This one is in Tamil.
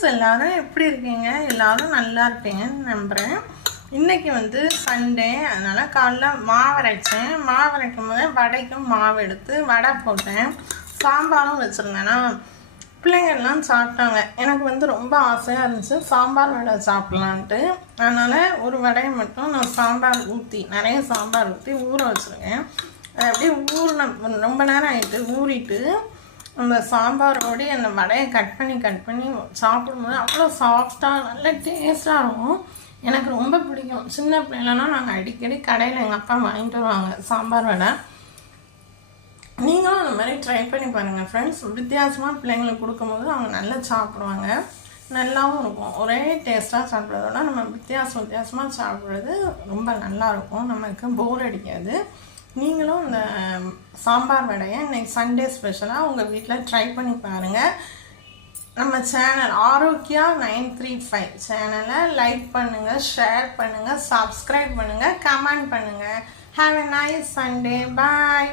ஃப்ரெண்ட்ஸ் எல்லோரும் எப்படி இருக்கீங்க? எல்லோரும் நல்லா இருப்பீங்கன்னு நம்புகிறேன். இன்றைக்கி வந்து சண்டே, அதனால் காலைல மாவு அரைச்சேன். மாவு அரைக்கும் போதே வடைக்கும் மாவு எடுத்து வடை போட்டேன். சாம்பாரும் வச்சுருந்தேன்னா பிள்ளைங்கள்லாம் சாப்பிட்டாங்க. எனக்கு வந்து ரொம்ப ஆசையாக இருந்துச்சு சாம்பார் வடை சாப்பிட்லான்ட்டு. அதனால் ஒரு வடையை மட்டும் நான் சாம்பார் ஊற்றி நிறைய சாம்பார் ஊற்றி ஊற வச்சுருக்கேன். அது அப்படியே ரொம்ப நேரம் ஆகிட்டு ஊறிட்டு அந்த சாம்பாரோடு அந்த வடையை கட் பண்ணி சாப்பிடும்போது அவ்வளோ சாஃப்டாக நல்ல டேஸ்ட்டாக இருக்கும். எனக்கு ரொம்ப பிடிக்கும். சின்ன பிள்ளைலனா நாங்கள் அடிக்கடி கடையில் எங்கள் அப்பா வாங்கிட்டு வருவாங்க சாம்பார் வடை. நீங்களும் அந்த மாதிரி ட்ரை பண்ணி பாருங்கள் ஃப்ரெண்ட்ஸ். வித்தியாசமாக பிள்ளைங்களுக்கு கொடுக்கும்போது அவங்க நல்லா சாப்பிடுவாங்க, நல்லாவும் இருக்கும். ஒரே டேஸ்ட்டாக சாப்பிட்றதோட நம்ம வித்தியாசமாக சாப்பிட்றது ரொம்ப நல்லாயிருக்கும். நமக்கு போர் அடிக்காது. நீங்களும் இந்த சாம்பார் வடையை இன்றைக்கி சண்டே ஸ்பெஷலாக உங்கள் வீட்டில் ட்ரை பண்ணி பாருங்கள். நம்ம சேனல் ஆரோக்கியா 935 சேனலை லைக் பண்ணுங்கள், ஷேர் பண்ணுங்கள், சப்ஸ்கிரைப் பண்ணுங்கள், கமெண்ட் பண்ணுங்கள். Have a nice Sunday. Bye.